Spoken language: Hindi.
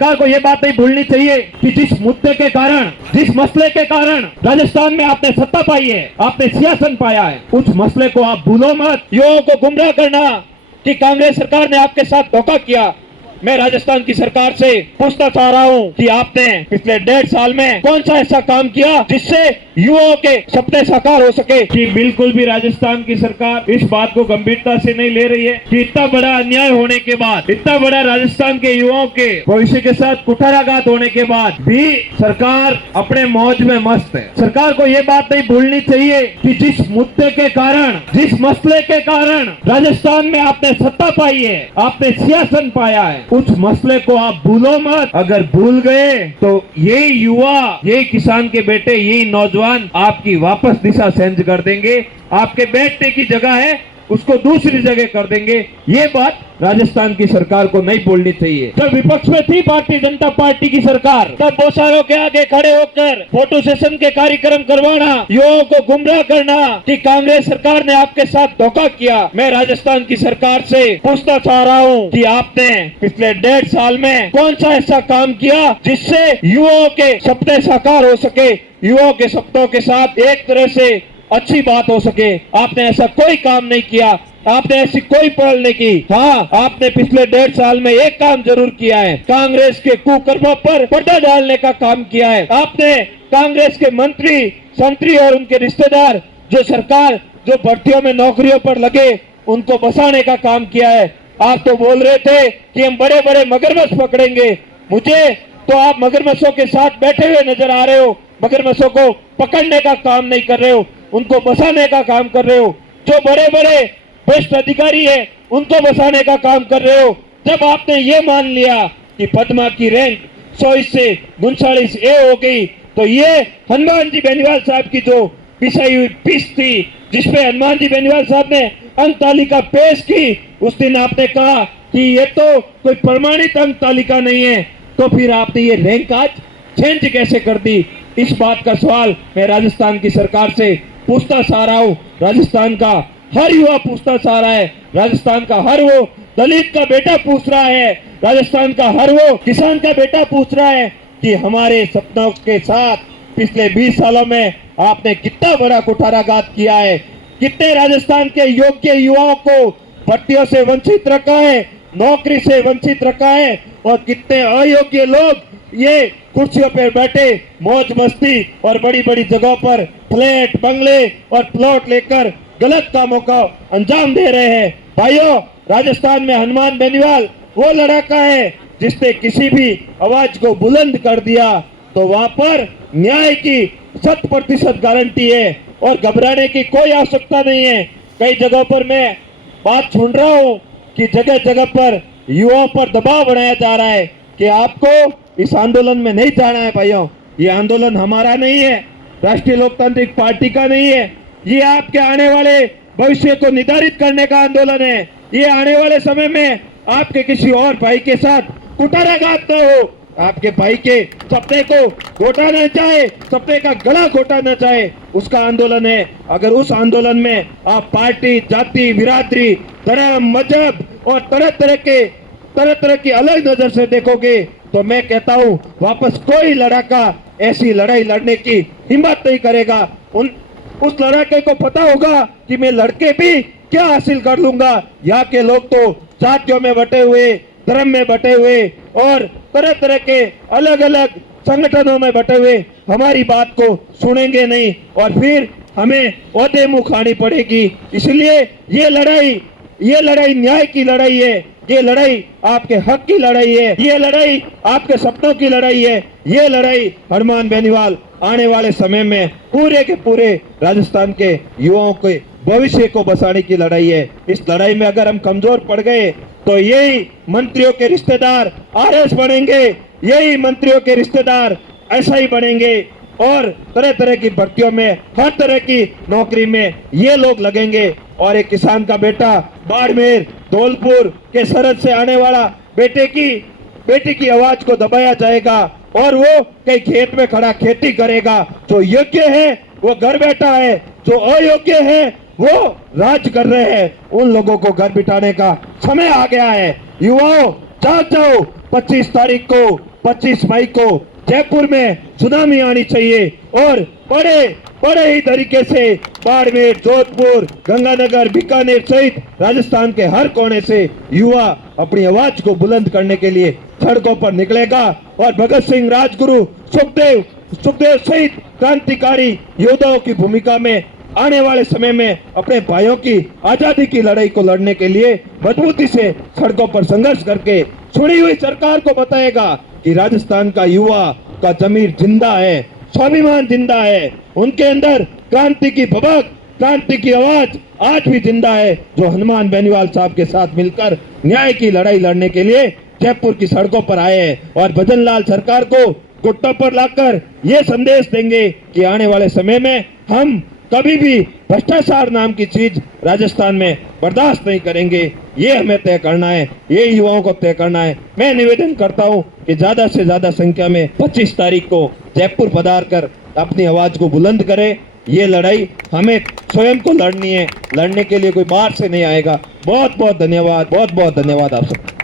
सरकार को ये बात नहीं भूलनी चाहिए कि जिस मुद्दे के कारण, जिस मसले के कारण राजस्थान में आपने सत्ता पाई है, आपने सियासन पाया है, उस मसले को आप भूलो मत। युवाओं को गुमराह करना कि कांग्रेस सरकार ने आपके साथ धोखा किया। मैं राजस्थान की सरकार से पूछना चाह रहा हूं कि आपने पिछले 1.5 साल में कौन सा ऐसा काम किया जिससे युवाओं के सपने साकार हो सके। कि बिल्कुल भी राजस्थान की सरकार इस बात को गंभीरता से नहीं ले रही है कि इतना बड़ा अन्याय होने के बाद, इतना बड़ा राजस्थान के युवाओं के भविष्य के साथ कुठाराघात होने के बाद भी सरकार अपने मौज में मस्त है। सरकार को ये बात नहीं भूलनी चाहिए कि जिस मुद्दे के कारण, जिस मसले के कारण राजस्थान में आपने सत्ता पाई है, आपने सियासन पाया है, उस मसले को आप भूलो मत। अगर भूल गए तो ये युवा, ये किसान के बेटे, ये नौजवान आपकी वापस दिशा चेंज कर देंगे। आपके बैठने की जगह है उसको दूसरी जगह कर देंगे। ये बात राजस्थान की सरकार को नहीं बोलनी चाहिए। जब विपक्ष में थी भारतीय जनता पार्टी की सरकार, तब बोसारों के आगे खड़े होकर फोटो सेशन के कार्यक्रम करवाना, युवाओं को गुमराह करना कि कांग्रेस सरकार ने आपके साथ धोखा किया। मैं राजस्थान की सरकार से पूछना चाह रहा हूं कि आपने पिछले 1.5 साल में कौन सा ऐसा काम किया जिससे युवाओं के सपने साकार हो सके, युवाओं के सपनों के साथ एक तरह से अच्छी बात हो सके। आपने ऐसा कोई काम नहीं किया, आपने ऐसी कोई पहल नहीं की। हाँ, आपने पिछले 1.5 साल में एक काम जरूर किया है, कांग्रेस के कुकर्मों पर पर्दा डालने का काम किया है। आपने कांग्रेस के मंत्री, संतरी और उनके रिश्तेदार जो सरकार, जो भर्तियों में नौकरियों पर लगे, उनको बसाने का काम किया है। आप तो बोल रहे थे कि हम बड़े बड़े मगरमच्छ पकड़ेंगे। मुझे तो आप मगरमच्छों के साथ बैठे हुए नजर आ रहे हो। मगरमच्छों को पकड़ने का काम नहीं कर रहे हो, उनको बसाने का काम कर रहे हो। जो बड़े बड़े भ्रष्ट अधिकारी है उनको बसाने का काम कर रहे हो। जब आपने ये मान लिया कि पद्मा की रैंक 100 से 39 ए हो गई, तो ये हनुमान जी बेनीवाल साहब की जो पिसाई हुई पीस थी, जिसपे हनुमान जी बेनीवाल साहब ने अंक तालिका पेश की, उस दिन आपने कहा कि ये तो कोई प्रमाणित अंक तालिका नहीं है, तो फिर आपने ये रैंक आज चेंज कैसे कर दी। इस बात का सवाल मैं राजस्थान की सरकार से पूछना चाह रहा हूँ। राजस्थान का हर युवा पूछना चाह रहा है, राजस्थान का हर वो दलित का बेटा पूछ रहा है, राजस्थान का हर वो किसान का बेटा पूछ रहा है कि हमारे सपनों के साथ पिछले 20 सालों में आपने कितना बड़ा कुठाराघात किया है, कितने राजस्थान के योग्य युवाओं को भर्तियों से वंचित रखा है, नौकरी से वंचित रखा है, और कितने अयोग्य लोग ये कुर्सियों पर बैठे मौज मस्ती और बड़ी बड़ी जगहों पर फ्लैट, बंगले और प्लॉट लेकर गलत कामों का अंजाम दे रहे हैं। भाइयों, राजस्थान में हनुमान बेनीवाल वो लड़ाका है जिसने किसी भी आवाज को बुलंद कर दिया तो वहां पर न्याय की 100% गारंटी है और घबराने की कोई आवश्यकता नहीं है। कई जगहों पर मैं बात सुन रहा हूँ कि जगह जगह पर युवाओं पर दबाव बनाया जा रहा है कि आपको इस आंदोलन में नहीं जाना है। भाइयों, ये आंदोलन हमारा नहीं है, राष्ट्रीय लोकतांत्रिक पार्टी का नहीं है, ये आपके आने वाले भविष्य को निर्धारित करने का आंदोलन है। ये आने वाले समय में आपके किसी और भाई के साथ कुठाराघात न हो, आपके भाई के सपने को घोटा न चाहे, सपने का गला घोटा न चाहे, उसका आंदोलन है। अगर उस आंदोलन में आप पार्टी, जाति, बिरादरी, धर्म, मजहब और तरह तरह की अलग नजर से देखोगे तो मैं कहता हूं वापस कोई लड़ाका ऐसी लड़ाई लड़ने की हिम्मत नहीं करेगा। उस लड़ाके को पता होगा कि मैं लड़के भी क्या हासिल कर लूंगा। यहाँ के लोग तो जातियों में बटे हुए, धर्म में बटे हुए और तरह तरह के अलग अलग संगठनों में बटे हुए हमारी बात को सुनेंगे नहीं और फिर हमें ओहदे मुंह खानी पड़ेगी। इसलिए ये लड़ाई न्याय की लड़ाई है, ये लड़ाई आपके हक की लड़ाई है, ये लड़ाई आपके सपनों की लड़ाई है, ये लड़ाई हनुमान बेनीवाल आने वाले समय में पूरे के पूरे राजस्थान के युवाओं के भविष्य को बसाने की लड़ाई है। इस लड़ाई में अगर हम कमजोर पड़ गए तो यही मंत्रियों के रिश्तेदार आरएस बनेंगे, यही मंत्रियों के रिश्तेदार एसआई बनेंगे और तरह तरह की भर्तियों में, हर तरह की नौकरी में ये लोग लगेंगे। और एक किसान का बेटा बाड़मेर, धौलपुर के सरहद से आने वाला बेटी की आवाज को दबाया जाएगा और वो कई खेत में खड़ा खेती करेगा। जो योग्य है वो घर बैठा है, जो अयोग्य है वो राज कर रहे हैं। उन लोगों को घर बिठाने का समय आ गया है। युवाओं, जाग जाओ, 25 तारीख को 25 मई को जयपुर में सुनामी आनी चाहिए और बड़े ही तरीके से बाड़मेर, जोधपुर, गंगानगर, बीकानेर सहित राजस्थान के हर कोने से युवा अपनी आवाज को बुलंद करने के लिए सड़कों पर निकलेगा और भगत सिंह, राजगुरु, सुखदेव सहित क्रांतिकारी योद्धाओं की भूमिका में आने वाले समय में अपने भाइयों की आजादी की लड़ाई को लड़ने के लिए मजबूती से सड़कों पर संघर्ष करके छुड़ी हुई सरकार को बताएगा कि राजस्थान का युवा का जमीर जिंदा है, स्वाभिमान जिंदा है, उनके अंदर क्रांति की भभक, क्रांति की आवाज आज भी जिंदा है, जो हनुमान बेनीवाल साहब के साथ मिलकर न्याय की लड़ाई लड़ने के लिए जयपुर की सड़कों पर आए हैं और भजन लाल सरकार को घुटनों पर लाकर ये संदेश देंगे कि आने वाले समय में हम कभी भी भ्रष्टाचार नाम की चीज राजस्थान में बर्दाश्त नहीं करेंगे। ये हमें तय करना है, ये युवाओं को तय करना है। मैं निवेदन करता हूं कि ज्यादा से ज्यादा संख्या में 25 तारीख को जयपुर पधार कर अपनी आवाज को बुलंद करें। ये लड़ाई हमें स्वयं को लड़नी है, लड़ने के लिए कोई बाहर से नहीं आएगा। बहुत बहुत धन्यवाद आप सबको।